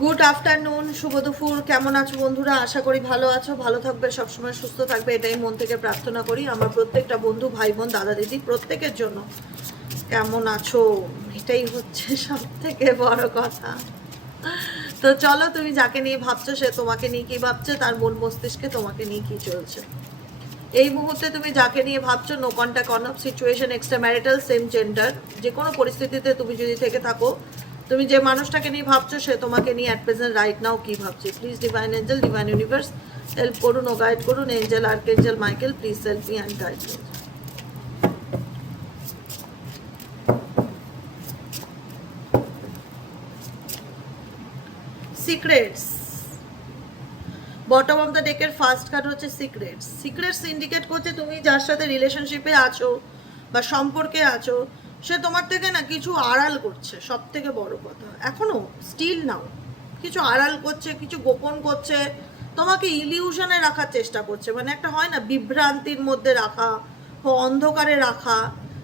Good afternoon, শুভ দুপুর। কেমন আছো বন্ধুরা? আশা করি ভালো আছো, ভালো থাকবে, সবসময় সুস্থ থাকবে, এটাই মন থেকে প্রার্থনা করি আমার প্রত্যেকটা বন্ধু, ভাই বোন, দাদা দিদি প্রত্যেকের জন্য। কেমন আছো এটাই হচ্ছে সব থেকে বড় কথা। তো চলো, তুমি যাকে নিয়ে ভাবছো সে তোমাকে নিয়ে কি ভাবছে, তার মন মস্তিষ্কে তোমাকে নিয়ে কি চলছে। এই মুহূর্তে তুমি যাকে নিয়ে ভাবছো, no contact, on off situation, extra marital, same gender, যে কোনো পরিস্থিতিতে তুমি যদি থেকে থাকো, তুমি যে মানুষটাকে নিয়ে ভাবছো সে তোমাকে নিয়ে অ্যাট প্রেজেন্ট রাইট নাও কি ভাবছে। Please divine angel, divine universe help করুন ও গাইড করুন। Angel, archangel Michael, please help me and guide me. Secrets, bottom of the ডেকের ফার্স্ট কার্ড হচ্ছে সিক্রেটস। সিক্রেটস ইন্ডিকেট করছে তুমি যার সাথে রিলেশনশিপে আছো বা সম্পর্কে আছো, সে তোমার থেকে না কিছু আড়াল করছে। সব থেকে বড় কথা, এখনো স্টিল নাও কিছু আড়াল করছে, কিছু গোপন করছে, তোমাকে ইলিউশনে রাখার চেষ্টা করছে। মানে একটা হয় না, বিভ্রান্তির মধ্যে রাখা বা অন্ধকারে রাখা।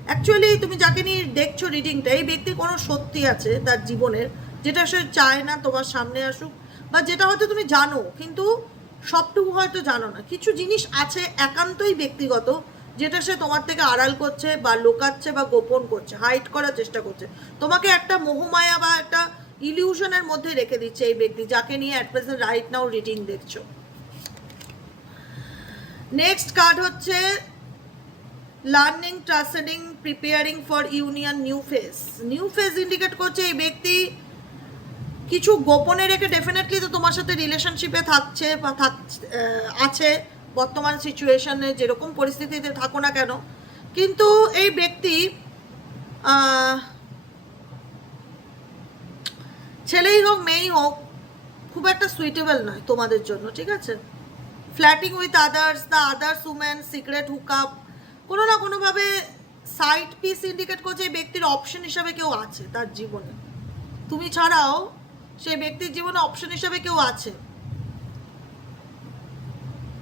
অ্যাকচুয়ালি তুমি যাকে নিয়ে দেখছো রিডিংটা, এই ব্যক্তির কোনো সত্যি আছে তার জীবনের, যেটা সে চায় না তোমার সামনে আসুক, বা যেটা হয়তো তুমি জানো কিন্তু সবটুকু হয়তো জানো না। কিছু জিনিস আছে একান্তই ব্যক্তিগত, যেটা সে তোমার থেকে আড়াল করছে বা লুকাচ্ছে বা গোপন করছে, হাইড করার চেষ্টা করছে। তোমাকে একটা মোহমায়া বা একটা ইলিউশনের মধ্যে রেখে দিচ্ছে এই ব্যক্তি, যাকে নিয়ে at present right now reading দেখছো। নেক্সট কার্ড হচ্ছে learning, transcending, preparing for union, new phase. New phase indicate করছে এই ব্যক্তি কিছু গোপনে রেখে ডেফিনেটলি তো তোমার সাথে রিলেশনশিপে থাকছে বা আছে বর্তমান সিচুয়েশনে, যেরকম পরিস্থিতিতে থাকো না কেন। কিন্তু এই ব্যক্তি ছেলেই হোক মেয়েই হোক খুব একটা সুইটেবল নয় তোমাদের জন্য, ঠিক আছে? Flirting with others, the others women, secret hookup, কোনো না কোনোভাবে সাইড পিস ইন্ডিকেট করছে এই ব্যক্তির অপশন হিসাবে কেউ আছে তার জীবনে। তুমি ছাড়াও সেই ব্যক্তির জীবনে অপশন হিসাবে কেউ আছে।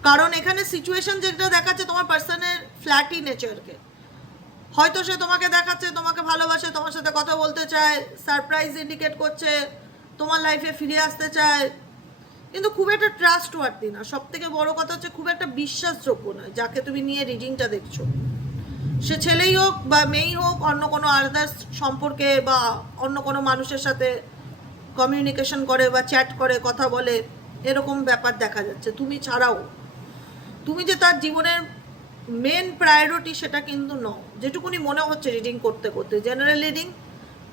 কারণ এখানে সিচুয়েশন যেটা দেখাচ্ছে তোমার পার্সনের ফ্ল্যাটি নেচারকে। হয়তো সে তোমাকে দেখাচ্ছে তোমাকে ভালোবাসে, তোমার সাথে কথা বলতে চায়, সারপ্রাইজ ইন্ডিকেট করছে, তোমার লাইফে ফিরে আসতে চায়, কিন্তু খুব একটা ট্রাস্ট ওয়ার্থি না। সব থেকে বড় কথা হচ্ছে খুব একটা বিশ্বাসযোগ্য নয় যাকে তুমি নিয়ে রিডিংটা দেখছো। সে ছেলেই হোক বা মেয়েই হোক, অন্য কোনো আদার্স সম্পর্কে বা অন্য কোনো মানুষের সাথে কমিউনিকেশন করে বা চ্যাট করে, কথা বলে, এরকম ব্যাপার দেখা যাচ্ছে। তুমি ছাড়াও তুমি যে তার জীবনের মেন প্রায়োরিটি সেটা কিন্তু নও, যেটুকুনি মনে হচ্ছে রিডিং করতে করতে। জেনারেল রিডিং,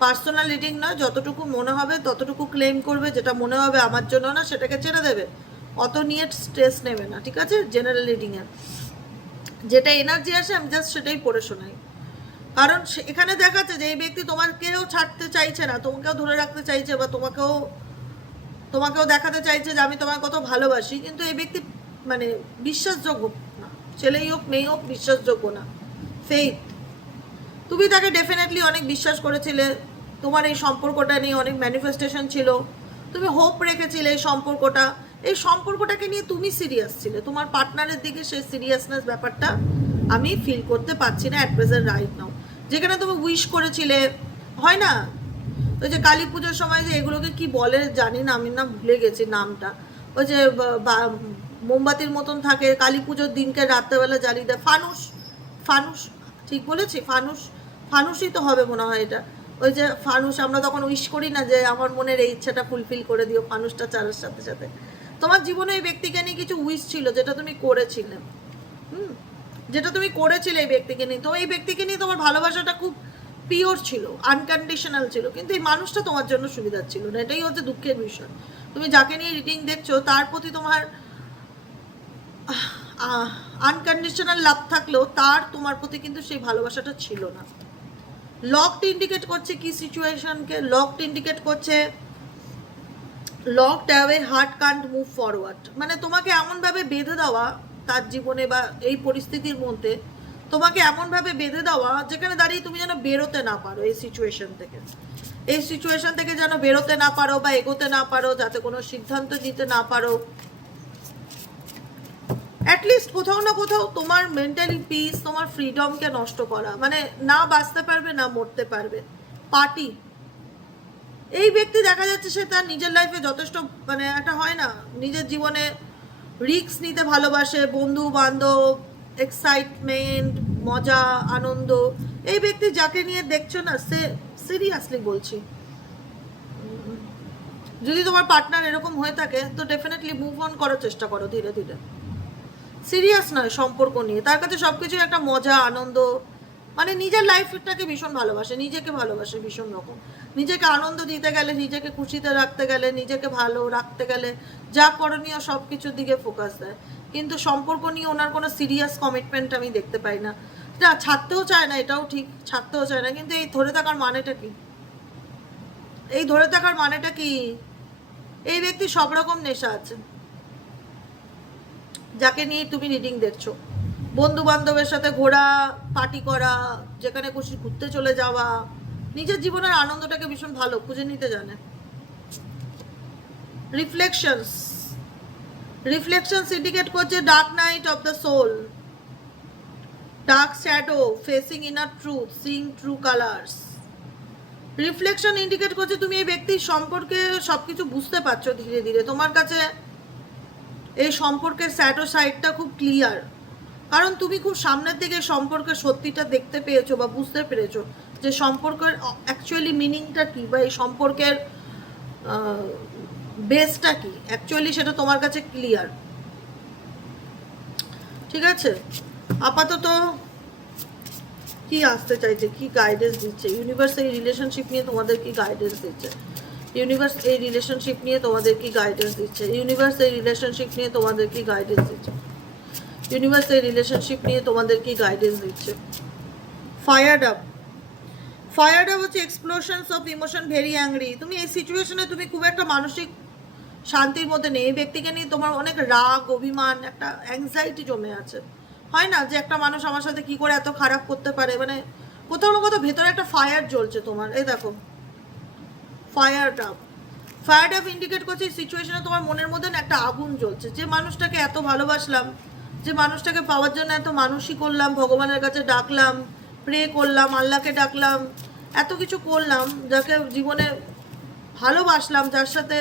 পার্সোনাল রিডিং নয়। যতটুকু মনে হবে ততটুকু ক্লেম করবে, যেটা মনে হবে আমার জন্য না সেটাকে ছেড়ে দেবে, অত নিয়ে স্ট্রেস নেবে না, ঠিক আছে? জেনারেল রিডিংয়ে যেটা এনার্জি আসে আমি জাস্ট সেটাই পড়ে শোনাই। কারণ এখানে দেখাচ্ছে যে এই ব্যক্তি তোমাকেও ছাড়তে চাইছে না, তোমাকেও ধরে রাখতে চাইছে, বা তোমাকেও দেখাতে চাইছে যে আমি তোমার কত ভালোবাসি, কিন্তু এই ব্যক্তি মানে বিশ্বাসযোগ্য না। ছেলেই হোক মেয়ে হোক বিশ্বাসযোগ্য না। ফেইথ, তুমি তাকে ডেফিনেটলি অনেক বিশ্বাস করেছিলে, তোমার এই সম্পর্কটা নিয়ে অনেক ম্যানিফেস্টেশন ছিল, তুমি হোপ রেখেছিলে এই সম্পর্কটাকে নিয়ে তুমি সিরিয়াস ছিলে। তোমার পার্টনারের দিকে সেই সিরিয়াসনেস ব্যাপারটা আমি ফিল করতে পারছি না অ্যাট প্রেজেন্ট রাইট নাও। যেখানে তুমি উইশ করেছিলে, হয় না ওই যে কালী পুজোর সময় যে এগুলোকে কি বলে জানি না, আমি না ভুলে গেছি নামটা, ওই যে মোমবাতির মতন থাকে, কালী পুজোর দিনকে রাত্রেবেলা জ্বালিয়ে দেয়, ফানুস। ফানুস, ঠিক বলেছি? ফানুসই তো হবে মনে হয় এটা। ওই যে ফানুস, আমরা তখন উইশ করি না যে আমার মনের এই ইচ্ছাটা ফুলফিল করে দিও, ফানুসটা চালার সাথে সাথে। তোমার জীবনে এই ব্যক্তিকে নিয়ে কিছু উইশ ছিল যেটা তুমি করেছিলে, যেটা তুমি করেছিলে এই ব্যক্তিকে নিয়ে। তো এই ব্যক্তিকে নিয়ে তোমার ভালোবাসাটা খুব পিওর ছিল, আনকন্ডিশনাল ছিল, কিন্তু এই মানুষটা তোমার জন্য সুবিধার ছিল না। এটাই হচ্ছে দুঃখের বিষয়। তুমি যাকে নিয়ে রিডিং দেখছো তার প্রতি তোমার আনকন্ডিশনাল লাভ থাকলেও তার তোমার প্রতি কিন্তু সেই ভালোবাসাটা ছিল না। লকড ইন্ডিকেট করছে কি সিচুয়েশনকে? লকড ইন্ডিকেট করছে locked away, heart can't move forward. মানে তোমাকে এমনভাবে বেঁধে দেওয়া তার জীবনে বা এই পরিস্থিতির মধ্যে, তোমাকে এমনভাবে বেঁধে দেওয়া যেখানে দাঁড়িয়ে তুমি যেন বেরোতে না পারো এই সিচুয়েশন থেকে। এই সিচুয়েশন থেকে যেন বেরোতে না পারো বা এগোতে না পারো, যাতে কোনো সিদ্ধান্ত নিতে না পারো। অ্যাটলিস্ট কোথাও না কোথাও তোমার মেন্টালি পিস, তোমার ফ্রিডমকে নষ্ট করা, মানে না বাঁচতে পারবে না মরতে পারবে। পার্টি, এই ব্যক্তি দেখা যাচ্ছে সে তার নিজের লাইফে যথেষ্ট মানে একটা হয় না, নিজের জীবনে রিস্ক নিতে ভালোবাসে, বন্ধু বান্ধব, এক্সাইটমেন্ট, মজা, আনন্দ। এই ব্যক্তি যাকে নিয়ে দেখছো না, সে সিরিয়াসলি বলছি, যদি তোমার পার্টনার এরকম হয়ে থাকে তো ডেফিনেটলি মুভ অন করার চেষ্টা করো ধীরে ধীরে। সিরিয়াস নয় সম্পর্ক নিয়ে, তার কাছে সবকিছু একটা মজা, আনন্দ, মানে নিজের লাইফটাকে ভীষণ ভালোবাসে, নিজেকে ভালোবাসে ভীষণ রকম। নিজেকে আনন্দ দিতে গেলে, নিজেকে খুশিতে রাখতে গেলে, নিজেকে ভালো রাখতে গেলে যা করণীয় সব কিছুর দিকে ফোকাস দেয়। কিন্তু সম্পর্ক নিয়ে ওনার কোনো সিরিয়াস কমিটমেন্ট আমি দেখতে পাই না। না, ছাড়তেও চায় না, এটাও ঠিক, ছাড়তেও চায় না, কিন্তু এই ধরে থাকার মানেটা কি? এই ধরে থাকার মানেটা কি? এই ব্যক্তি সব রকম নেশা আছে যাকে নিয়ে তুমি রিডিং দেখছো। বন্ধু বান্ধবের সাথে ঘোরা, পার্টি করা, যেখানে খুশি ঘুরতে চলে যাওয়া, নিজের জীবনের আনন্দটাকে ভীষণ ভালো খুঁজে নিতে জানে। রিফ্লেকশনস ইন্ডিকেট করছে dark night of the soul, dark shadow, facing inner truth, seeing true colours. Reflection indicate করছে তুমি এই ব্যক্তির সম্পর্কে সবকিছু বুঝতে পারছো ধীরে ধীরে। তোমার কাছে এই সম্পর্কের শ্যাডো সাইডটা খুব ক্লিয়ার, কারণ তুমি খুব সামনের দিকে সম্পর্কের সত্যিটা দেখতে পেয়েছো বা বুঝতে পেরেছো যে সম্পর্কের অ্যাকচুয়ালি মিনিংটা কি, বা এই সম্পর্কের বেসটা কি অ্যাকচুয়ালি, সেটা তোমার কাছে ক্লিয়ার। ঠিক আছে, আপাতত কি আসতে চাইছে, কি গাইডেন্স দিচ্ছে ইউনিভার্স এই রিলেশনশিপ নিয়ে তোমাদের, কি গাইডেন্স দিচ্ছে ইউনিভার্স এই রিলেশনশিপ নিয়ে তোমাদের, কি গাইডেন্স দিচ্ছে ইউনিভার্স এই রিলেশনশিপ নিয়ে তোমাদের, কি গাইডেন্স দিচ্ছে ইউনিভার্স এই রিলেশনশিপ নিয়ে তোমাদের, কি গাইডেন্স দিচ্ছে। ফায়ার্ড আপ হচ্ছে এক্সপ্লোশনস অফ ইমোশন, ভেরি অ্যাংরি। তুমি এই সিচুয়েশনে তুমি খুব একটা মানসিক শান্তির মধ্যে নেই। এই ব্যক্তিকে নিয়ে তোমার অনেক রাগ, অভিমান, একটা অ্যাংজাইটি জমে আছে। হয় না যে একটা মানুষ আমার সাথে কি করে এত খারাপ করতে পারে, মানে কোথাও না কোথাও ভেতরে একটা ফায়ার জ্বলছে তোমার। এই দেখো ফায়ার্ড আপ ইন্ডিকেট করছে এই সিচুয়েশনে তোমার মনের মধ্যে একটা আগুন জ্বলছে। যে মানুষটাকে এত ভালোবাসলাম, যে মানুষটাকে পাওয়ার জন্য এত মানুষই করলাম, ভগবানের কাছে ডাকলাম, প্রে করলাম, আল্লাহকে ডাকলাম, এত কিছু করলাম, যাকে জীবনে ভালোবাসলাম, যার সাথে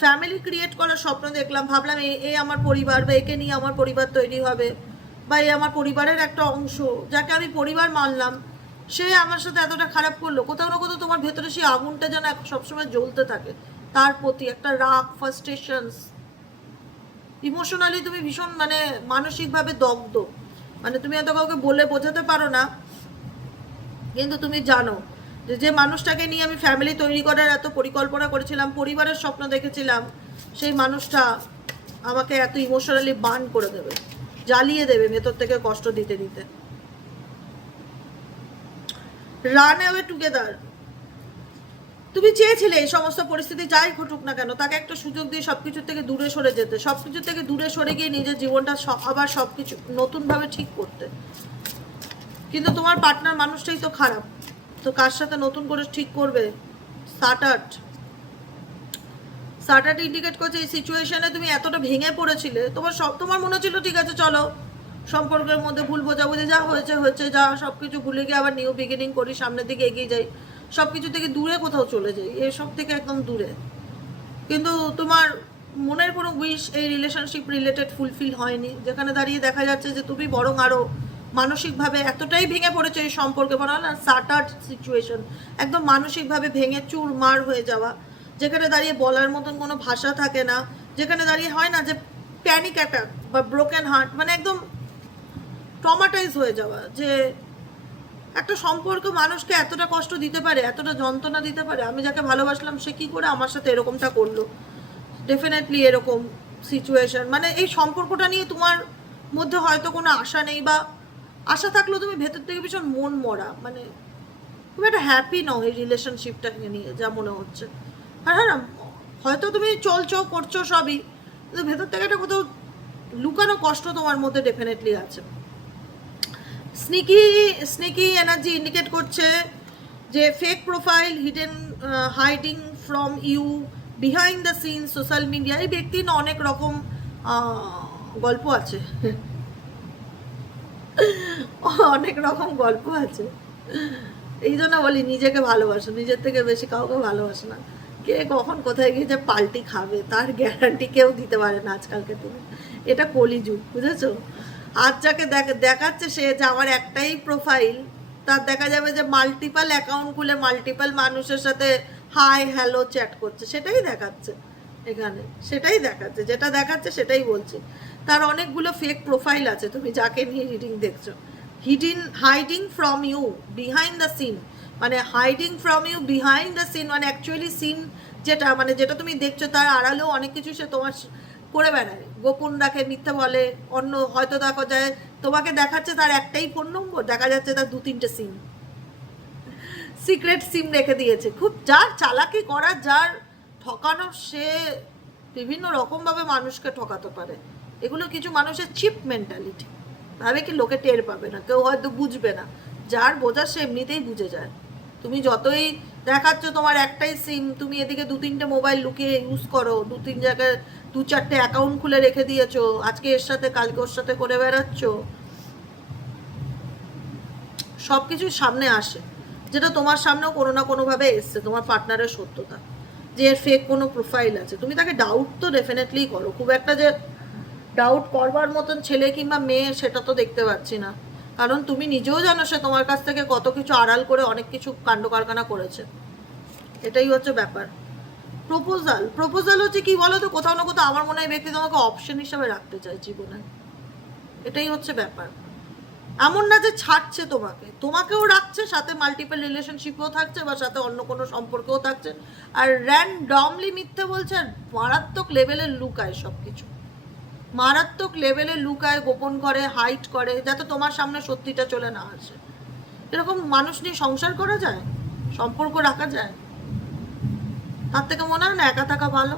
ফ্যামিলি ক্রিয়েট করার স্বপ্ন দেখলাম, ভাবলাম এ আমার পরিবার, বা একে নিয়ে আমার পরিবার তৈরি হবে, বা এ আমার পরিবারের একটা অংশ, যাকে আমি পরিবার মানলাম, সে আমার সাথে এতটা খারাপ করলো। কোথাও না কোথাও তোমার ভেতরে সেই আগুনটা যেন সবসময় জ্বলতে থাকে, তার প্রতি একটা রাগ, ফার্স্ট্রেশনস, ইমোশনালি তুমি ভীষণ মানে মানসিকভাবে দগ্ধ। মানে তুমি এত কাউকে বলে বোঝাতে পারো না, কিন্তু তুমি জানো যে মানুষটাকে নিয়ে আমি ফ্যামিলি তৈরি করার এত পরিকল্পনা করেছিলাম, পরিবারের স্বপ্ন দেখেছিলাম, সেই মানুষটা আমাকে এত ইমোশনালি বার্ন করে দেবে, জ্বালিয়ে দেবে ভেতর থেকে কষ্ট দিতে দিতে। রান অ্যাওয়ে টুগেদার, তুমি চেয়েছিলে এই সমস্ত পরিস্থিতি যাই ঘটুক না কেন তাকে একটা সুযোগ দিয়ে সবকিছুর থেকে দূরে সরে যেতে, সবকিছুর থেকে দূরে সরে গিয়ে নিজের জীবনটা আবার সবকিছু নতুনভাবে ঠিক করতে। কিন্তু তোমার পার্টনার মানুষটাই তো খারাপ, তো কার সাথে নতুন করে ঠিক করবে? সাটার্ট ইন্ডিকেট করছে এই সিচুয়েশনে তুমি এতটা ভেঙে পড়েছিলে, তোমার মনে ছিল ঠিক আছে চলো সম্পর্কের মধ্যে ভুল বোঝাবুঝি যা হয়েছে হয়েছে, যা সব কিছু ভুলে গিয়ে আবার নিউ বিগিনিং করি, সামনের দিকে এগিয়ে যাই, সব কিছু থেকে দূরে কোথাও চলে যাই, এসব থেকে একদম দূরে। কিন্তু তোমার মনের কোনো উইশ এই রিলেশনশিপ রিলেটেড ফুলফিল হয়নি, যেখানে দাঁড়িয়ে দেখা যাচ্ছে যে তুমি বরং আরও মানসিকভাবে এতটাই ভেঙে পড়েছো এই সম্পর্কে, বলা না শাটার্ড সিচুয়েশন, একদম মানসিকভাবে ভেঙে চুরমার হয়ে যাওয়া, যেখানে দাঁড়িয়ে বলার মতন কোনো ভাষা থাকে না, যেখানে দাঁড়িয়ে হয় না যে প্যানিক অ্যাটাক বা ব্রোকেন হার্ট, মানে একদম ট্রমাটাইজ হয়ে যাওয়া, যে একটা সম্পর্ক মানুষকে এতটা কষ্ট দিতে পারে, এতটা যন্ত্রণা দিতে পারে, আমি যাকে ভালোবাসলাম সে কি করে আমার সাথে এরকমটা করলো। ডেফিনেটলি এরকম সিচুয়েশন, মানে এই সম্পর্কটা নিয়ে তোমার মধ্যে হয়তো কোনো আশা নেই, বা আশা থাকলেও তুমি ভেতর থেকে ভীষণ মন মরা, মানে তুমি একটা হ্যাপি নও এই রিলেশনশিপটাকে নিয়ে যা মনে হচ্ছে। হ্যাঁ হ্যাঁ, হয়তো তুমি চলছো করছো সবই, কিন্তু ভেতর থেকে একটা কোথাও লুকানো কষ্ট তোমার মধ্যে ডেফিনেটলি আছে। স্নিকি এনার্জি ইন্ডিকেট করছে যে fake profile, hiding from you, behind the scene, social media. এই ব্যক্তির অনেক রকম গল্প আছে, অনেক রকম গল্প আছে, এই জন্য বলি নিজেকে ভালোবাসো, নিজের থেকে বেশি কাউকে ভালোবাসো না। কে কখন কোথায় গিয়ে যে পাল্টি খাবে তার গ্যারান্টি কেউ দিতে পারে না আজকালকে দিনে। এটা কলিযুগ, বুঝেছো? আজ যাকে দেখাচ্ছে সে যে আমার একটাই প্রোফাইল, তার দেখা যাবে যে মাল্টিপাল অ্যাকাউন্ট খুলে মাল্টিপাল মানুষের সাথে হাই হ্যালো চ্যাট করছে, সেটাই দেখাচ্ছে এখানে, সেটাই দেখাচ্ছে, যেটা দেখাচ্ছে সেটাই বলছে। তার অনেকগুলো ফেক প্রোফাইল আছে, তুমি যাকে নিয়ে রিডিং দেখছো। Hiding from you behind the scene, মানে hiding from you behind the scene মানে অ্যাকচুয়ালি সিন যেটা, মানে যেটা তুমি দেখছো তার আড়ালেও অনেক কিছু সে তোমার করে বেড়ায়, গোপন রাখে, মিথ্যে বলে। অন্য হয়তো দেখা যায় তোমাকে দেখাচ্ছে তার একটাই ফোন নম্বর, দেখা যাচ্ছে তার 2-3টে সিম, সিক্রেট সিম রেখে দিয়েছে। খুব যার চালাকি করা, যার ঠকানো, সে বিভিন্ন রকমভাবে মানুষকে ঠকাতে পারে। এগুলো কিছু মানুষের চিপ মেন্টালিটি, ভাবে কি লোকে টের পাবে না, কেউ হয়তো বুঝবে না। যার বোঝা সে এমনিতেই বুঝে যায়। তুমি যতই দেখাচ্ছ তোমার একটাই সিম, তুমি এদিকে 2-3টে মোবাইল লুকিয়ে ইউজ করো, 2-3 জায়গায় 2-4টে অ্যাকাউন্ট খুলে রেখে দিয়েছো, আজকে এর সাথে কালকে ওর সাথে করে বেড়াচ্ছ, সব কিছু সামনে আসে, যেটা তোমার সামনেও কোনো না কোনোভাবে এসছে, তোমার পার্টনারের সত্যতা, যে এর ফেক কোনো প্রোফাইল আছে। তুমি তাকে ডাউট তো ডেফিনেটলি করো, খুব একটা যে ডাউট করবার মতন ছেলে কিংবা মেয়ে সেটা তো দেখতে পাচ্ছি না, কারণ তুমি নিজেও জানো সে তোমার কাছ থেকে কত কিছু আড়াল করে অনেক কিছু কাণ্ড কারখানা করেছে। এটাই হচ্ছে ব্যাপার। প্রপোজাল হচ্ছে কি বলো তো, কোথাও না কোথাও আমার মনে হয় ব্যক্তি তোমাকে অপশন হিসাবে রাখতে চায় জীবনে, এটাই হচ্ছে ব্যাপার। এমন না যে ছাড়ছে তোমাকে, তোমাকেও রাখছে, সাথে মাল্টিপল রিলেশনশিপও থাকছে, বা সাথে অন্য কোনো সম্পর্কও থাকছে, আর র্যান্ডমলি মিথ্যে বলছে, আর মারাত্মক লেভেলের লুকায় সব কিছু, মারাত্মক লেভেলে লুকায়, গোপন করে, হাইট করে, যাতে তোমার সামনে সত্যিটা চলে না আসে। এরকম মানুষ নিয়ে সংসার করা যায়, সম্পর্ক রাখা যায়? তার থেকে মনে হয় না একা থাকা ভালো।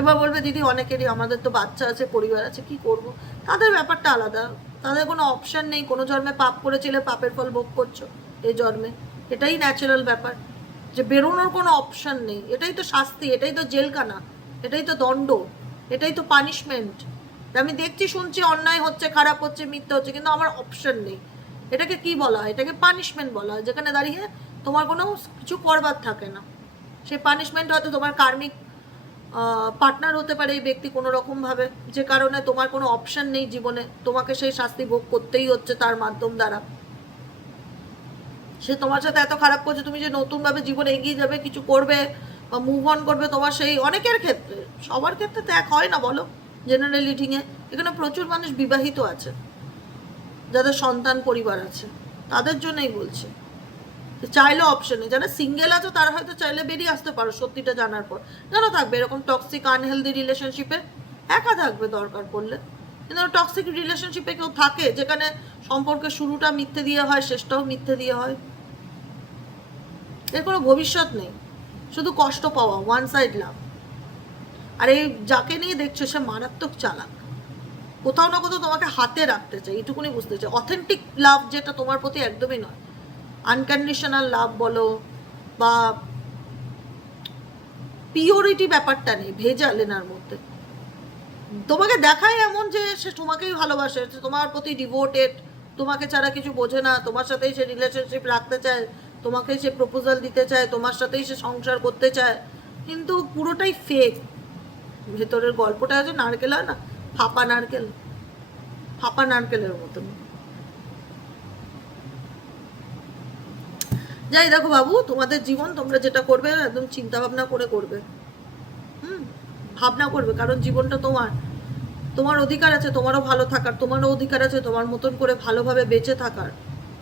এবার বলবে দিদি অনেকেরই, আমাদের তো বাচ্চা আছে, পরিবার আছে, কি করব? তাদের ব্যাপারটা আলাদা, তাদের কোনো অপশন নেই। কোনো জন্মে পাপ করেছিলে, পাপের ফল ভোগ করছো এই জন্মে, এটাই ন্যাচারাল ব্যাপার, যে বেরোনোর কোনো অপশন নেই। এটাই তো শাস্তি, এটাই তো জেলখানা, এটাই তো দণ্ড, এটাই তো পানিশমেন্ট। আমি দেখছি, শুনছি অন্যায় হচ্ছে, খারাপ হচ্ছে, মিথ্যে হচ্ছে, কিন্তু আমার অপশন নেই। এটাকে কি বলা হয়? এটাকে পানিশমেন্ট বলা হয়, যেখানে দাঁড়িয়ে তোমার কোনো কিছু করবার থাকে না। সেই পানিশমেন্ট হয়তো তোমার কার্মিক পার্টনার হতে পারে এই ব্যক্তি কোনো রকমভাবে, যে কারণে তোমার কোনো অপশন নেই জীবনে, তোমাকে সেই শাস্তি ভোগ করতেই হচ্ছে তার মাধ্যম দ্বারা। সে তোমার সাথে এত খারাপ করছে, তুমি যে নতুনভাবে জীবনে এগিয়ে যাবে, কিছু করবে বা মুভ অন করবে, তোমার সেই অনেকের ক্ষেত্রে, সবার ক্ষেত্রে তো এক হয় না বলো জেনারেল রিডিংয়ে। এখানে প্রচুর মানুষ বিবাহিত আছে, যাদের সন্তান পরিবার আছে, তাদের জন্যই বলছি। চাইলে অপশনে, যারা সিঙ্গেল আছে তারা হয়তো চাইলে বেরিয়ে আসতে পারো সত্যিটা জানার পর, কেন থাকবে এরকম টক্সিক আনহেলদি রিলেশনশিপে? একা থাকবে দরকার পড়লে। কিন্তু টক্সিক রিলেশনশিপে কেউ থাকে যেখানে সম্পর্কের শুরুটা মিথ্যে দিয়ে হয়, শেষটাও মিথ্যে দিয়ে হয়, এর কোনো ভবিষ্যৎ নেই, শুধু কষ্ট পাওয়া, ওয়ান সাইড লাভ। আর এই যাকে নিয়ে দেখছো সে মারাত্মক চালাক, কোথাও না কোথাও তোমাকে হাতে রাখতে চাই, এইটুকুনি বুঝতে চাই। অথেন্টিক লাভ যেটা তোমার প্রতি একদমই নয়, আনকন্ডিশনাল লাভ বলো, বা পিওরিটি ব্যাপারটা নেই, ভেজাল এনার মধ্যে। তোমাকে দেখায় এমন যে সে তোমাকেই ভালোবাসে, তোমার প্রতি ডিভোটেড, তোমাকে ছাড়া কিছু বোঝে না, তোমার সাথেই সে রিলেশনশিপ রাখতে চায়, তোমাকেই সে প্রপোজাল দিতে চায়, তোমার সাথেই সে সংসার করতে চায়, কিন্তু পুরোটাই ফেক। ভেতরের গল্পটা আছে নারকেল হয় না, ফাঁপা নারকেল, ফাঁপা নারকেলের মতন। যাই দেখো বাবু, তোমাদের জীবন, তোমরা যেটা করবে একদম চিন্তা ভাবনা করে করবে, ভাবনা করবে, কারণ জীবনটা তোমার, তোমার অধিকার আছে তোমারও ভালো থাকার, তোমারও অধিকার আছে তোমার মতন করে ভালোভাবে বেঁচে থাকার।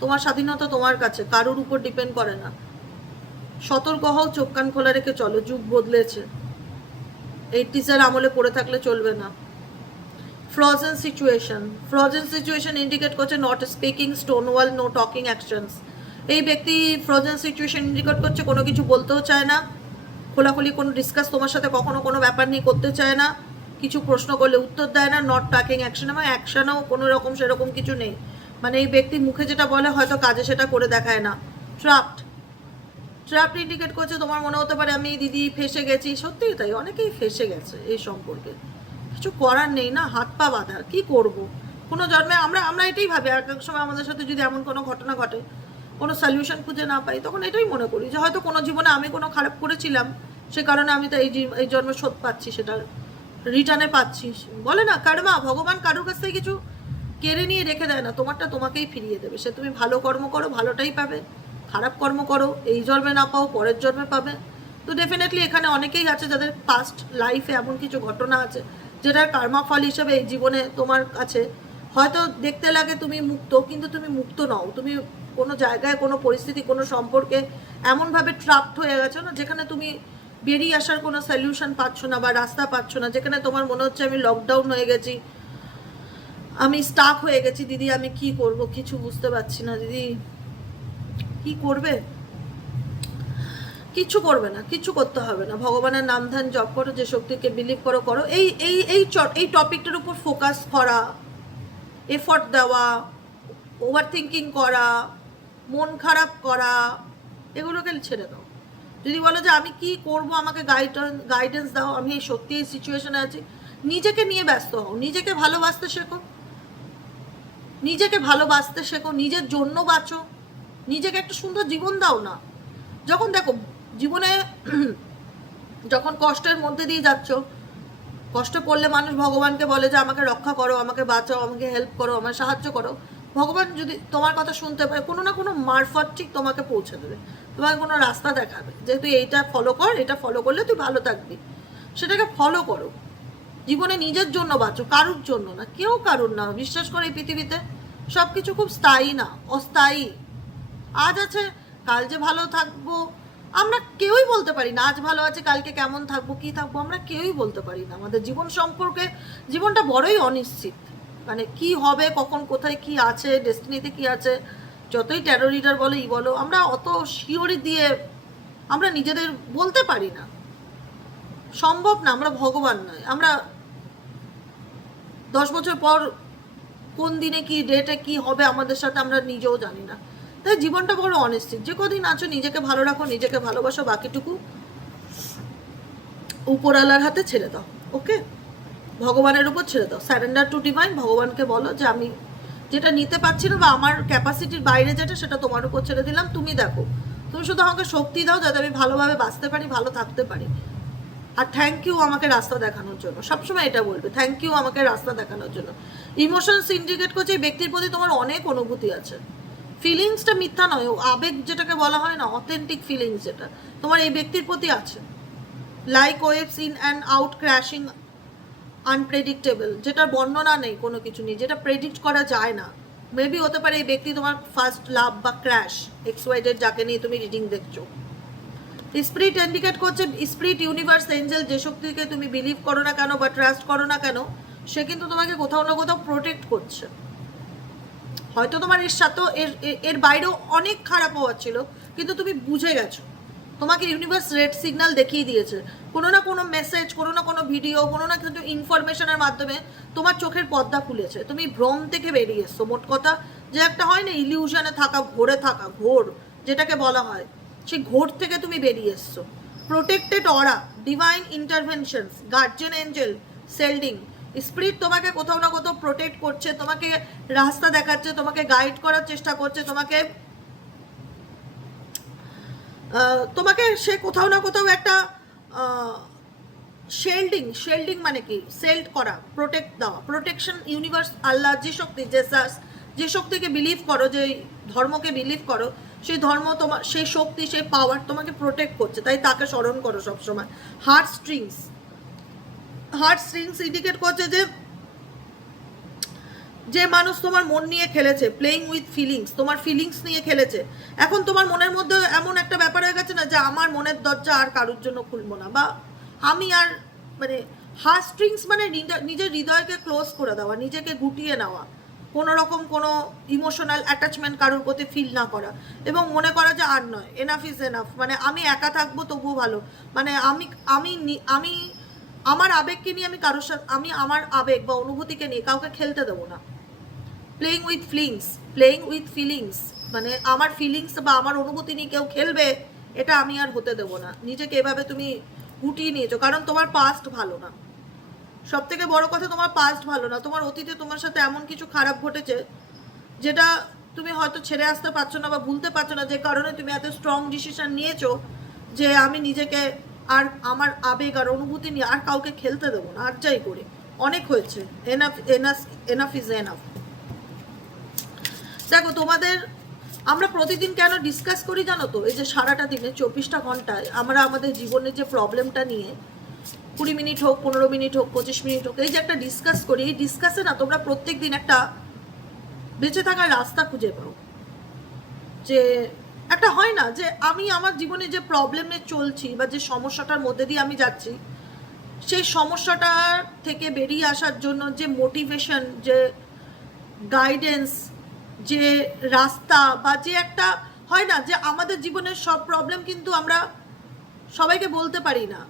তোমার স্বাধীনতা তোমার কাছে, কারোর উপর ডিপেন্ড করে না। সতর্ক হও, চোখ কান খোলা রেখে চলো, যুগ বদলেছে, 80s আমলে পড়ে থাকলে চলবে না। ফ্রোজেন সিচুয়েশন ইন্ডিকেট করছে not speaking, stone wall, no talking actions. এই ব্যক্তি ফ্রোজেন সিচুয়েশন ইন্ডিকেট করছে কোনো কিছু বলতেও চায় না, খোলাখুলি কোনো ডিসকাস তোমার সাথে কখনো কোনো ব্যাপার নিয়ে করতে চায় না, কিছু প্রশ্ন করলে উত্তর দেয় না, নট টাকিং অ্যাকশন, এবং অ্যাকশনও কোনো রকম সেরকম কিছু নেই। মানে এই ব্যক্তি মুখে যেটা বলে হয়তো কাজে সেটা করে দেখায় না। ট্র্যাপড ইন্ডিকেট করছে তোমার মনে হতে পারে আমি দিদি ফেসে গেছি, সত্যিই তাই, অনেকেই ফেসে গেছে এই সম্পর্কে, কিছু করার নেই না, হাত পা বাঁধা, কি করব। কোনো জন্মে আমরা এটাই ভাবি, এক এক সময় আমাদের সাথে যদি এমন কোনো ঘটনা ঘটে, কোনো সলিউশন খুঁজে না পাই, তখন এটাই মনে করি যে হয়তো কোনো জীবনে আমি কোনো খারাপ করেছিলাম, সে কারণে আমি তো এই জন্মে শোধ পাচ্ছি, সেটা রিটার্নে পাচ্ছি। বলে না কার্মা, ভগবান কারোর কাছ থেকে কিছু কেড়ে নিয়ে রেখে দেয় না, তোমারটা তোমাকেই ফিরিয়ে দেবে। সে তুমি ভালো কর্ম করো ভালোটাই পাবে, খারাপ কর্ম করো এই জন্মে না পাও পরের জন্মে পাবে। তো ডেফিনেটলি এখানে অনেকেই আছে যাদের পাস্ট লাইফে এমন কিছু ঘটনা আছে যেটার কার্মা ফল হিসেবে এই জীবনে তোমার কাছে হয়তো দেখতে লাগে তুমি মুক্ত, কিন্তু তুমি মুক্ত নও। তুমি কোনো জায়গায় কোনো পরিস্থিতি কোনো সম্পর্কে এমনভাবে ট্রাপড হয়ে গেছো না, যেখানে তুমি বেরিয়ে আসার কোনো সলিউশন পাচ্ছ না বা রাস্তা পাচ্ছ না, যেখানে তোমার মনে হচ্ছে আমি লকডাউন হয়ে গেছি, আমি স্টাক হয়ে গেছি। দিদি আমি কি করব, কিছু বুঝতে পারছি না। দিদি কি করবে? কিছু করবে না, কিছু করতে হবে না। ভগবানের নাম ধ্যান জপ করো, যে শক্তিকে বিলিভ করো করো। এই টপিকটার উপর ফোকাস করা, এফর্ট দেওয়া, ওভার থিঙ্কিং করা, মন খারাপ করা, এগুলোকে ছেড়ে দাও। যদি বলো যে আমি কি করব, আমাকে গাইডেন্স দাও, আমি এই সত্যি এই সিচুয়েশনে আছি, নিজেকে নিয়ে ব্যস্ত হও। নিজেকে ভালোবাসতে শেখো, নিজেকে ভালোবাসতে শেখো, নিজের জন্য বাঁচো, নিজেকে একটা সুন্দর জীবন দাও না। যখন দেখো জীবনে যখন কষ্টের মধ্যে দিয়ে যাচ্ছ, কষ্ট পড়লে মানুষ ভগবানকে বলে যে আমাকে রক্ষা করো, আমাকে বাঁচাও, আমাকে হেল্প করো, আমাকে সাহায্য করো। ভগবান যদি তোমার কথা শুনতে পায়, কোনো না কোনো মারফত ঠিক তোমাকে পৌঁছে দেবে, তোমাকে কোনো রাস্তা দেখাবে যে তুই এইটা ফলো কর, এটা ফলো করলে তুই ভালো থাকবি, সেটাকে ফলো করো। জীবনে নিজের জন্য বাঁচো, কারুর জন্য না, কেউ কারুর না। বিশ্বাস করে এই পৃথিবীতে সব কিছু খুব স্থায়ী না, অস্থায়ী। আজ আছে কাল যে ভালো থাকবো আমরা কেউই বলতে পারি না। আজ ভালো আছে কালকে কেমন থাকবো কি থাকবো আমরা কেউই বলতে পারি না। আমাদের জীবন সম্পর্কে জীবনটা বড়ই অনিশ্চিত, মানে কি হবে, কখন কোথায় কি আছে, ডেস্টিনিতে কি আছে, যতই ট্যারো রিডার বলো ই বলো, আমরা অত শিওরি দিয়ে আমরা নিজেদের বলতে পারি না, সম্ভব না। আমরা ভগবান নয়, আমরা 10 বছর পর কোন দিনে কি ডেটে কি হবে আমাদের সাথে আমরা নিজেও জানি না। তাই জীবনটা বড় অনিশ্চিত। যে কদিন আছো নিজেকে ভালো রাখো, নিজেকে ভালোবাসো, বাকিটুকু উপরওয়ালার হাতে ছেড়ে দাও। ওকে, ভগবানের উপর ছেড়ে দাও, স্যারেন্ডার টু ডিভাইন। ভগবানকে বলো যে আমি যেটা নিতে পারছি না বা আমার ক্যাপাসিটির বাইরে যেটা, সেটা তোমার উপর ছেড়ে দিলাম, তুমি দেখো। তুমি শুধু আমাকে শক্তি দাও যাতে আমি ভালোভাবে বাঁচতে পারি, ভালো থাকতে পারি। আর থ্যাংক ইউ আমাকে রাস্তা দেখানোর জন্য, সবসময় এটা বলবে থ্যাংক ইউ আমাকে রাস্তা দেখানোর জন্য। ইমোশনস ইন্ডিকেট করছে এই ব্যক্তির প্রতি তোমার অনেক অনুভূতি আছে। ফিলিংসটা মিথ্যা নয়, আবেগ যেটাকে বলা হয় না, অথেন্টিক ফিলিংস যেটা তোমার এই ব্যক্তির প্রতি আছে। Like waves in and out crashing unpredictable, যেটার বর্ণনা নেই, কোনো কিছু নেই, যেটা প্রেডিক্ট করা যায় না। মেবি হতে পারে এই ব্যক্তি তোমার ফার্স্ট লাভ বা ক্র্যাশ, এক্সওয়াইজেড যাকে নিয়ে তুমি রিডিং দেখছো। স্পিরিট ইন্ডিকেট করছে, স্পিরিট, ইউনিভার্স, এঞ্জেল, যে শক্তিকে তুমি বিলিভ করো না কেন বা ট্রাস্ট করো না কেন, সে কিন্তু তোমাকে কোথাও না কোথাও প্রোটেক্ট করছে। হয়তো তোমার এর সাথেও এর বাইরেও অনেক খারাপ হওয়ার ছিল, কিন্তু তুমি বুঝে গেছো। তোমাকে ইউনিভার্স রেড সিগন্যাল দেখিয়ে দিয়েছে, কোনো না কোনো মেসেজ, কোনো না কোনো ভিডিও, কোনো না কিছু ইনফরমেশনের মাধ্যমে তোমার চোখের পর্দা খুলেছে। তুমি ভ্রম থেকে বেরিয়ে এসছো। মোট কথা যে একটা হয় না ইলিউশনে থাকা, ঘোরে থাকা, ঘোর যেটাকে বলা হয়, সেই ঘোর থেকে তুমি বেরিয়ে এসছো। Protected aura, divine interventions, guardian angel, shielding, spirit তোমাকে কোথাও না কোথাও প্রোটেক্ট করছে, তোমাকে রাস্তা দেখাচ্ছে, তোমাকে গাইড করার চেষ্টা করছে, তোমাকে সে কোথাও না কোথাও একটা শেল্ডিং মানে কি, সেল্ড করা, প্রোটেক্ট দেওয়া, প্রোটেকশন। ইউনিভার্স, আল্লাহ, যে শক্তি, যে শক্তিকে বিলিভ করো, যে ধর্মকে বিলিভ করো, সেই ধর্ম তোমার, সেই শক্তি, সেই পাওয়ার তোমাকে প্রোটেক্ট করছে, তাই তাকে স্মরণ করো সবসময়। হার্ট স্ট্রিংস ইন্ডিকেট করছে যে মানুষ তোমার মন নিয়ে খেলেছে, প্লেইং উইথ ফিলিংস, তোমার ফিলিংস নিয়ে খেলেছে। এখন তোমার মনের মধ্যে এমন একটা ব্যাপার হয়ে গেছে না যে আমার মনের দরজা আর কারোর জন্য খুলবো না, বা আমি আর, মানে হার্ট স্ট্রিংস মানে নিজের হৃদয়কে ক্লোজ করে দেওয়া, নিজেকে গুটিয়ে নেওয়া, কোনো রকম কোনো ইমোশনাল অ্যাটাচমেন্ট কারোর প্রতি ফিল না করা, এবং মনে করা যে আর নয়, এনাফ ইজ এনাফ, মানে আমি একা থাকবো তবুও ভালো, মানে আমি আমার আবেগকে নিয়ে আমি কারোর সাথে, আমি আমার আবেগ বা অনুভূতিকে নিয়ে কাউকে খেলতে দেবো না। প্লেইং উইথ ফিলিংস, মানে আমার ফিলিংস বা আমার অনুভূতি নিয়ে কেউ খেলবে, এটা আমি আর হতে দেবো না। নিজেকে এভাবে তুমি গুটিয়ে নিয়েছো, কারণ তোমার পাস্ট ভালো না। সব থেকে বড় কথা, তোমার পাস্ট ভালো না। তোমার অতীতে তোমার সাথে এমন কিছু খারাপ ঘটেছে যেটা তুমি হয়তো ছেড়ে আসতে পারছো না বা ভুলতে পারছো না, যে কারণে তুমি এত স্ট্রং ডিসিশন নিয়েছো যে আমি নিজেকে আর আমার আবেগ আর অনুভূতি নিয়ে আর কাউকে খেলতে দেবো না, আর যাই করি অনেক হয়েছে, enough enough enough is enough. দেখো তোমাদের আমরা প্রতিদিন কেন ডিসকাস করি জানো তো? এই যে সারাটা দিনে 24টা ঘন্টায় আমরা আমাদের জীবনের যে প্রবলেমটা নিয়ে 20 মিনিট হোক, 15 মিনিট হোক, 25 মিনিট হোক, এই যে একটা ডিসকাস করি, এই ডিসকাসে না তোমরা প্রত্যেক দিন একটা বেঁচে থাকার রাস্তা খুঁজে পাও। যে একটা হয় না যে আমি আমার জীবনে যে প্রবলেমে চলছি বা যে সমস্যাটার মধ্যে দিয়ে আমি যাচ্ছি, সেই সমস্যাটা থেকে বেরিয়ে আসার জন্য যে মোটিভেশন, যে গাইডেন্স, যে রাস্তা, বা যে একটা হয় না যে আমাদের জীবনের সব প্রবলেম কিন্তু আমরা সবাইকে বলতে পারি না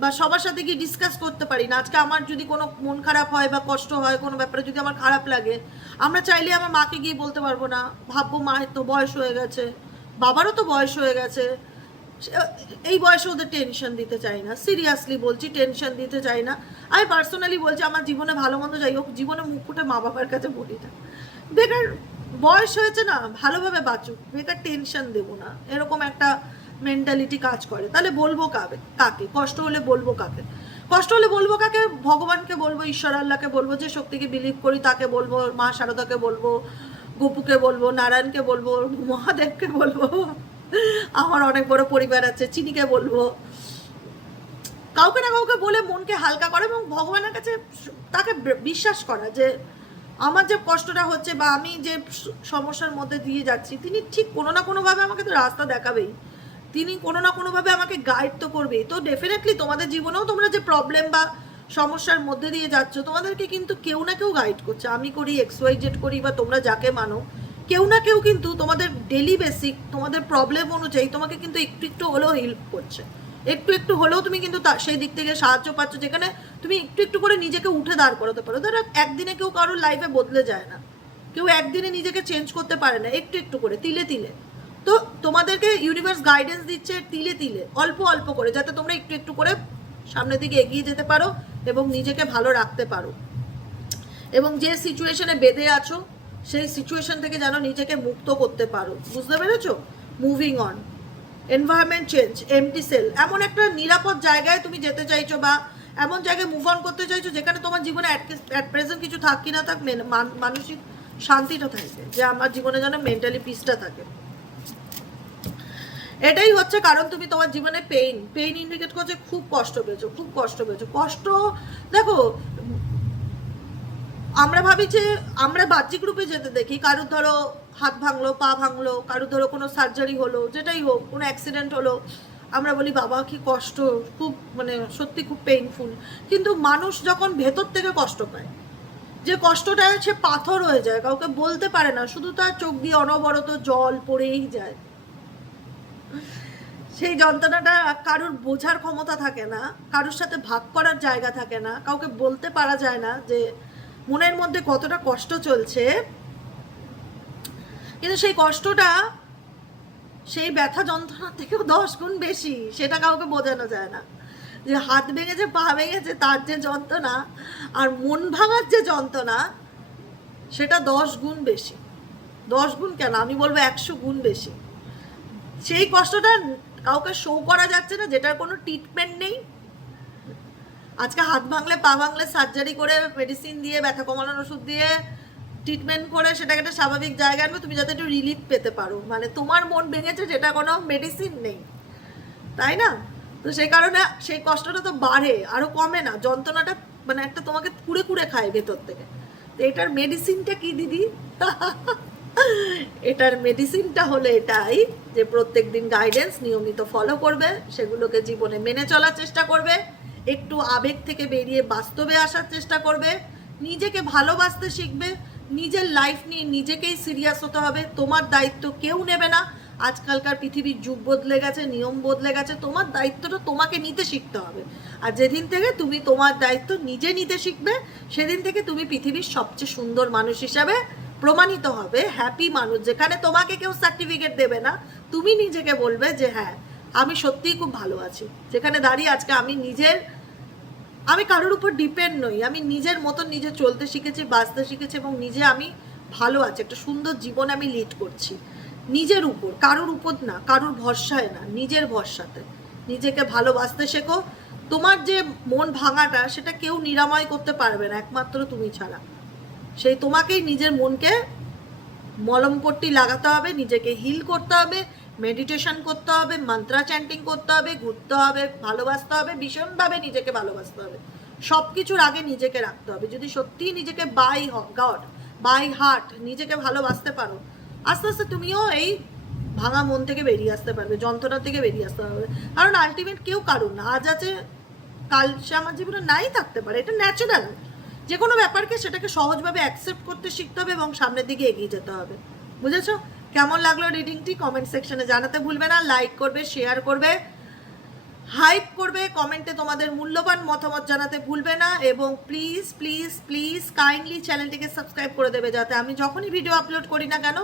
বা সবার সাথে গিয়ে ডিসকাস করতে পারি না। আজকে আমার যদি কোনো মন খারাপ হয় বা কষ্ট হয়, কোনো ব্যাপারে যদি আমার খারাপ লাগে, আমরা চাইলে আমার মাকে গিয়ে বলতে পারবো না, ভাববো মায়ের তো বয়স হয়ে গেছে, বাবারও তো বয়স হয়ে গেছে, এই বয়সে ওদের টেনশন দিতে চাই না। সিরিয়াসলি বলছি, টেনশন দিতে চাই না। আমি পার্সোনালি বলছি, আমার জীবনে ভালো মন্দ যাই হোক, জীবনে মুখ ফুটে মা বাবার কাছে বলি না। বেকার বয়স হয়েছে না, ভালোভাবে বাঁচুক, বেকার টেনশন দেবো না, এরকম একটা মেন্টালিটি কাজ করে। তাহলে বলবো কাকে? কষ্ট হলে বলবো কাকে? কষ্ট হলে বলবো কাকে? ভগবানকে বলবো, ঈশ্বর আল্লাহকে বলবো, যে শক্তিকে বিলিভ করি তাকে বলবো, মা শারদাকে বলবো, গোপুকে বলবো, নারায়ণকে বলবো, মহাদেবকে বলবো, আমার অনেক বড় পরিবার আছে, চিনিকে বলবো। কাউকে না কাউকে বলে মনকে হালকা করা এবং ভগবানের কাছে তাকে বিশ্বাস করা যে আমার যে কষ্টটা হচ্ছে বা আমি যে সমস্যার মধ্যে দিয়ে যাচ্ছি, তিনি ঠিক কোনো না কোনোভাবে আমাকে তো রাস্তা দেখাবেই, তিনি কোনো না কোনোভাবে আমাকে গাইড তো করবেই। তো ডেফিনেটলি তোমাদের জীবনেও তোমরা যে প্রবলেম বা সমস্যার মধ্যে দিয়ে যাচ্ছ, তোমাদেরকে কিন্তু কেউ না কেউ গাইড করছে। আমি করি, XYZ করি, বা তোমরা যাকে মানো, কেউ না কেউ কিন্তু তোমাদের ডেলি বেসিক তোমাদের প্রবলেম অনুযায়ী তোমাকে কিন্তু একটু একটু হলেও হেল্প করছে, একটু একটু হলেও তুমি কিন্তু সেই দিক থেকে সাহায্য পাচ্ছ, যেখানে তুমি একটু একটু করে নিজেকে উঠে দাঁড় করাতে পারো। ধরো একদিনে কেউ কারোর লাইফে বদলে যায় না, কেউ একদিনে নিজেকে চেঞ্জ করতে পারে না, একটু একটু করে, তিলে তিলে। তো তোমাদেরকে ইউনিভার্স গাইডেন্স দিচ্ছে তিলে তিলে, অল্প অল্প করে, যাতে তোমরা একটু একটু করে সামনের দিকে এগিয়ে যেতে পারো এবং নিজেকে ভালো রাখতে পারো, এবং যে সিচুয়েশনে বেঁধে আছো সেই সিচুয়েশন থেকে যেন নিজেকে মুক্ত করতে পারো। বুঝতে পেরেছো? Moving on, environment change, empty shell, এমন একটা নিরাপদ জায়গায় তুমি যেতে চাইছো বা এমন জায়গায় মুভ অন করতে চাইছো যেখানে তোমার জীবনে অ্যাট প্রেজেন্ট কিছু থাক কি না থাক, মানসিক শান্তিটা থাকে, যে আমার জীবনে যেন মেন্টালি পিসটা থাকে। এটাই হচ্ছে কারণ। তুমি তোমার জীবনে পেইন ইন্ডিকেট করছে, খুব কষ্ট পেয়েছো, খুব কষ্ট পেয়েছো। কষ্ট দেখো, আমরা ভাবি যে আমরা বাহ্যিক রূপে যেতে দেখি, কারুর ধরো হাত ভাঙলো, পা ভাঙলো, কারুর ধরো কোনো সার্জারি হলো, যেটাই হোক, কোনো অ্যাক্সিডেন্ট হলো, আমরা বলি বাবা কি কষ্ট, খুব মানে সত্যি খুব পেইনফুল। কিন্তু মানুষ যখন ভেতর থেকে কষ্ট পায়, যে কষ্টটা সে পাথর হয়ে যায়, কাউকে বলতে পারে না, শুধু তার চোখ দিয়ে অনবরত জল পড়েই যায়, সেই যন্ত্রণাটা কারুর বোঝার ক্ষমতা থাকে না, কারুর সাথে ভাগ করার জায়গা থাকে না, কাউকে বলতে পারা যায় না যে মনের মধ্যে কতটা কষ্ট চলছে। কিন্তু সেই কষ্টটা সেই ব্যথা যন্ত্রণার থেকেও 10 গুণ বেশি, সেটা কাউকে বোঝানো যায় না। যে হাত ভেঙেছে, পা ভেঙেছে, তার যে যন্ত্রণা, আর মন ভাঙার যে যন্ত্রণা, সেটা 10 গুণ বেশি। 10 গুণ কেন, আমি বলবো 100 গুণ বেশি। সেই কষ্টটা কাউকে শো করা যাচ্ছে না, যেটার কোনো ট্রিটমেন্ট নেই। আজকে হাত ভাঙলে, পা ভাঙলে সার্জারি করে, মেডিসিন দিয়ে, ব্যথা কমানোর ওষুধ দিয়ে ট্রিটমেন্ট করে সেটাকে একটা স্বাভাবিক জায়গায় আনবে, তুমি যাতে একটু রিলিফ পেতে পারো। মানে তোমার মন ভেঙেছে, যেটা কোনো মেডিসিন নেই, তাই না? তো সেই কারণে সেই কষ্টটা তো বাড়ে, আরো কমে না। যন্ত্রণাটা মানে একটা তোমাকে কুড়ে কুড়ে খায় ভেতর থেকে। তো এটার মেডিসিনটা কি দিদি? এটার মেডিসিনটা হলো এটাই যে প্রত্যেক দিন গাইডেন্স নিয়মিত ফলো করবে, সেগুলোকে জীবনে মেনে চলার চেষ্টা করবে, একটু আবেগ থেকে বেরিয়ে বাস্তবে আসার চেষ্টা করবে, নিজেকে ভালোবাসতে শিখবে, নিজের লাইফ নিয়ে নিজেকেই সিরিয়াস হতে হবে। তোমার দায়িত্ব কেউ নেবে না। আজকালকার পৃথিবীর যুগ বদলে গেছে, নিয়ম বদলে গেছে, তোমার দায়িত্বটা তোমাকে নিতে শিখতে হবে। আর যেদিন থেকে তুমি তোমার দায়িত্ব নিজে নিতে শিখবে, সেদিন থেকে তুমি পৃথিবীর সবচেয়ে সুন্দর মানুষ হিসাবে প্রমাণিত হবে, হ্যাপি মানুষ, যেখানে তোমাকে কেউ সার্টিফিকেট দেবে না, তুমি নিজেকে বলবে যে হ্যাঁ আমি সত্যিই খুব ভালো আছি। যেখানে দাঁড়িয়ে আজকে আমি কারোর উপর ডিপেন্ড নই, আমি নিজের মতন নিজে চলতে শিখেছি, বাঁচতে শিখেছি, এবং নিজে আমি ভালো আছি, একটা সুন্দর জীবন আমি লিড করছি নিজের উপর, কারোর উপর না, কারোর ভরসায় না, নিজের ভরসাতে। নিজেকে ভালোবাসতে শেখো। তোমার যে মন ভাঙাটা সেটা কেউ নিরাময় করতে পারবে না একমাত্র তুমি ছাড়া। সেই তোমাকেই নিজের মনকে মলমপট্টি লাগাতে হবে, নিজেকে হিল করতে হবে, মেডিটেশন করতে হবে, মন্ত্রা চ্যান্টিং করতে হবে, ঘুরতে হবে, ভালোবাসতে হবে, ভীষণভাবে নিজেকে ভালোবাসতে হবে। সব কিছুর আগে নিজেকে রাখতে হবে। যদি সত্যিই নিজেকে বাই গড বাই হার্ট নিজেকে ভালোবাসতে পারো, আস্তে আস্তে তুমিও এই ভাঙা মন থেকে বেরিয়ে আসতে পারবে, যন্ত্রণা থেকে বেরিয়ে আসতে পারবে। কারণ আলটিমেট কেউ কারুর না, আজ আছে কাল সে আমার জীবনে নাই থাকতে পারে, এটা ন্যাচারাল। যে কোনো ব্যাপারকে সেটাকে সহজভাবে অ্যাকসেপ্ট করতে শিখতে হবে এবং সামনের দিকে এগিয়ে যেতে হবে। বুঝেছো? কেমন লাগলো রিডিংটি কমেন্ট সেকশনে জানাতে ভুলবে না। লাইক করবে, শেয়ার করবে, হাইপ করবে, কমেন্টে তোমাদের মূল্যবান মতামত জানাতে ভুলবে না। এবং প্লিজ প্লিজ প্লিজ কাইন্ডলি চ্যানেলটিকে সাবস্ক্রাইব করে দেবে, যাতে আমি যখনই ভিডিও আপলোড করি না কেন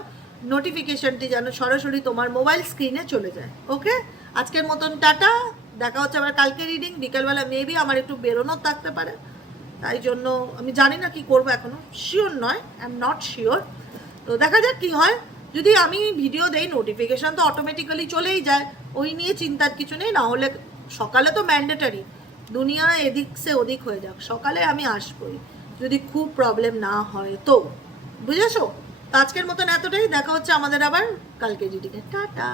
নোটিফিকেশনটি যেন সরাসরি তোমার মোবাইল স্ক্রিনে চলে যায়। ওকে, আজকের মতন টাটা। দেখা হচ্ছে আবার কালকে রিডিং বিকেলবেলা। মেবি আমার একটু বেরোনোর থাকতে পারে, তাই জন্য আমি জানি না কি করবো, এখনো শিওর নয়, আই এম নট শিওর। তো দেখা যাক কি হয়। যদি আমি ভিডিও দেই নোটিফিকেশন তো অটোমেটিক্যালি চলেই যায়, ওই নিয়ে চিন্তার কিছু নেই। না হলে সকালে তো ম্যান্ডেটারি, দুনিয়া এদিক সে ওদিক হয়ে যাক, সকালে আমি আসবই যদি খুব প্রবলেম না হয় তো। বুঝেছো? তো আজকের মতন এতটাই। দেখা হচ্ছে আমাদের আবার কালকে রিডিংয়ে। টাটা।